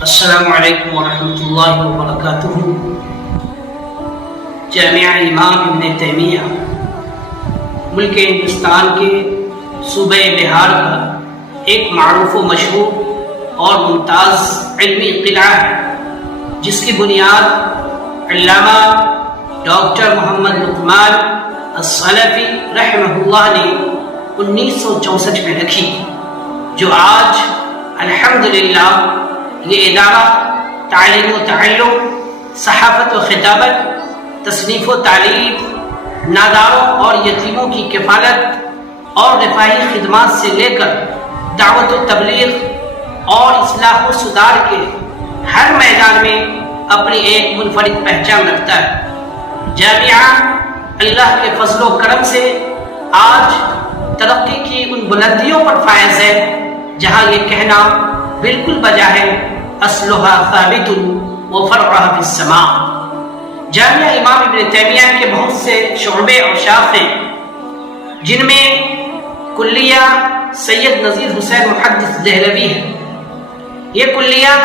السلام علیکم ورحمۃ اللہ وبرکاتہ۔ جامعہ امام ابن تیمیہ ملک ہندوستان کے صوبہ بہار کا ایک معروف و مشہور اور ممتاز علمی قلعہ ہے، جس کی بنیاد علامہ ڈاکٹر محمد لقمان السلفی رحمہ اللہ نے 1964 میں رکھی، جو آج الحمدللہ یہ ادارہ تعلیم و تعلم، صحافت و خطابت، تصنیف و تعلیف، ناداروں اور یتیموں کی کفالت اور رفاہی خدمات سے لے کر دعوت و تبلیغ اور اصلاح و سدھار کے ہر میدان میں اپنی ایک منفرد پہچان رکھتا ہے۔ جامعہ اللہ کے فضل و کرم سے آج ترقی کی ان بلندیوں پر فائز ہے جہاں یہ کہنا بالکل بجا ہے اصلھا ثابت وفرعھا فی السماء۔ جامعہ امام ابن تیمیہ کے بہت سے شعبے اور شاخ ہیں، جن میں کلیہ سید نذیر حسین محدث دہلوی ہے۔ یہ کلیہ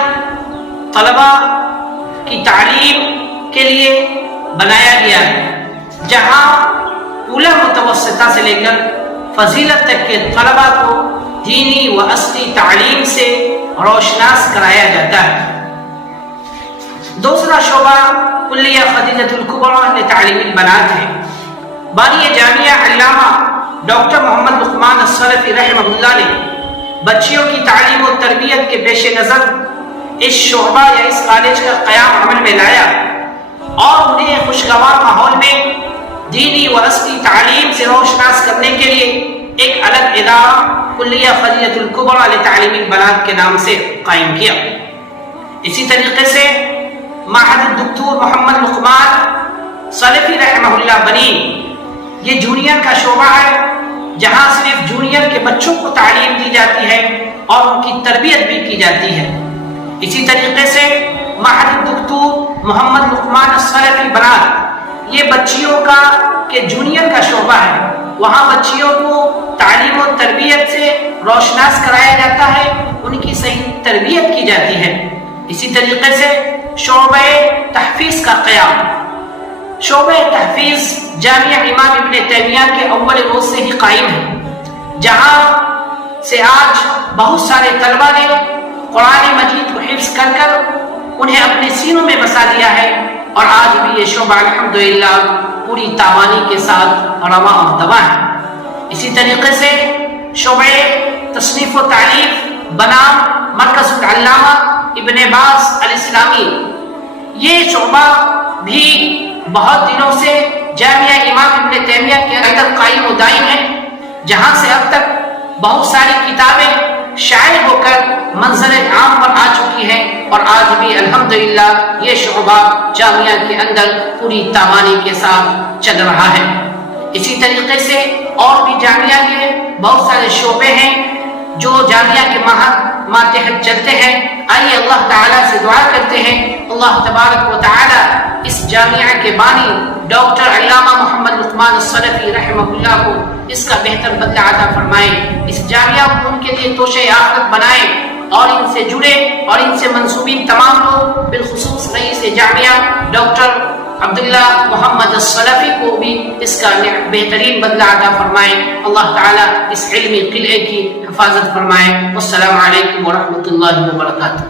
طلبہ کی تعلیم کے لیے بنایا گیا ہے، جہاں اولی متوسطہ سے لے کر فضیلت تک کے طلبہ کو دینی و عصری تعلیم سے روشناس کرایا جاتا ہے۔ دوسرا شعبہ کلیہ خدیجۃ الکبریٰ لتعلیم البنات ہے۔ بانی جامعہ علامہ ڈاکٹر محمد لقمان السلفی رحمہ اللہ نے بچیوں کی تعلیم و تربیت کے پیش نظر اس شعبہ یا اس کالج کا قیام عمل میں لایا اور انہیں خوشگوار ماحول میں دینی و عصری تعلیم سے روشناس کرنے کے لیے ایک الگ ادارہ کلیہ خدیجۃ الکبریٰ لتعلیم البنات کے نام سے قائم کیا۔ اسی طریقے سے معہد الدکتور محمد لقمان سلفی رحمہ اللہ بنی، یہ جونیئر کا شعبہ ہے، جہاں صرف جونیئر کے بچوں کو تعلیم دی جاتی ہے اور ان کی تربیت بھی کی جاتی ہے۔ اسی طریقے سے معہد الدکتور محمد لقمان السلفی بنات، یہ بچیوں کا کہ جونیئر کا شعبہ ہے، وہاں بچیوں کو تعلیم و تربیت سے روشناس کرایا جاتا ہے، ان کی صحیح تربیت کی جاتی ہے۔ اسی طریقے سے شعبہ تحفیظ کا قیام، شعبہ تحفیظ جامعہ امام ابن تیمیہ کے اول روز سے ہی قائم ہے، جہاں سے آج بہت سارے طلبہ نے قرآن مجید کو حفظ کر کر انہیں اپنے سینوں میں بسا دیا ہے، اور آج بھی یہ شعبہ الحمدللہ پوری تابانی کے ساتھ رواں اور دواں ہے۔ اسی طریقے سے شعبہ تصنیف و تعلیف بنام مرکز العلامہ ابن باز الاسلامی، یہ شعبہ بھی بہت دنوں سے جامعہ امام ابن تیمیہ کے اندر قائم و دائم ہے، جہاں سے اب تک بہت ساری کتابیں شائع ہو کر منظر عام پر آ چکی ہیں، اور آج بھی الحمدللہ یہ شعبہ جامعہ کے اندر پوری تابانی کے ساتھ چل رہا ہے۔ اسی طریقے سے اور بھی جامعہ کے بہت سارے شعبے ہیں جو جامعہ کے ماتحت چلتے ہیں۔ آئیے اللہ تعالیٰ سے دعا کرتے ہیں اللہ تبارک و تعالیٰ اس جامعہ کے بانی ڈاکٹر علامہ محمد لقمان السلفی رحمہ اللہ کو اس کا بہتر بدلہ عطا فرمائے، اس جامعہ کو ان کے لیے توشہ آخرت بنائے، اور ان سے جڑے اور ان سے منسوبین تمام لوگ، بالخصوص رئیس جامعہ ڈاکٹر عبداللہ محمد السلفی کو بھی اس کا بہترین بدلہ عطا فرمائے۔ اللہ تعالیٰ اس علمی قلعے کی حفاظت فرمائے۔ والسلام علیکم ورحمۃ اللہ وبرکاتہ۔